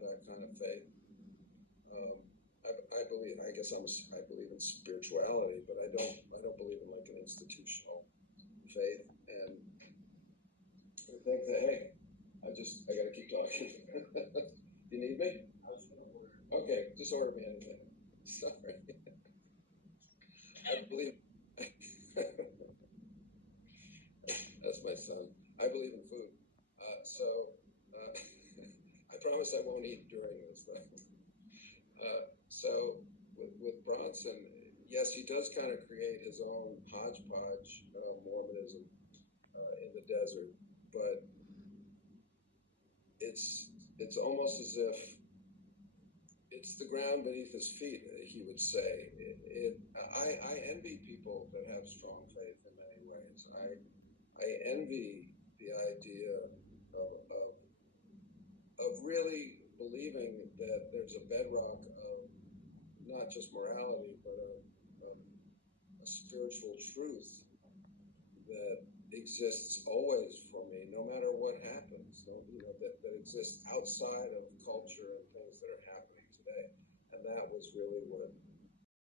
that kind of faith. I believe, I guess I believe in spirituality, but I don't believe in like an institutional faith. And I think that, hey, I got to keep talking. You need me? Okay, just order me anything. Sorry. I believe, that's my son. I believe in food. So I promise I won't eat during this, though. So with Bronson, yes, he does kind of create his own hodgepodge Mormonism in the desert, but it's almost as if it's the ground beneath his feet. He would say, I envy people that have strong faith in many ways. I envy the idea of, of of really believing that there's a bedrock of not just morality, but a spiritual truth that exists always for me, no matter what happens, that exists outside of culture and things that are happening today. And that was really what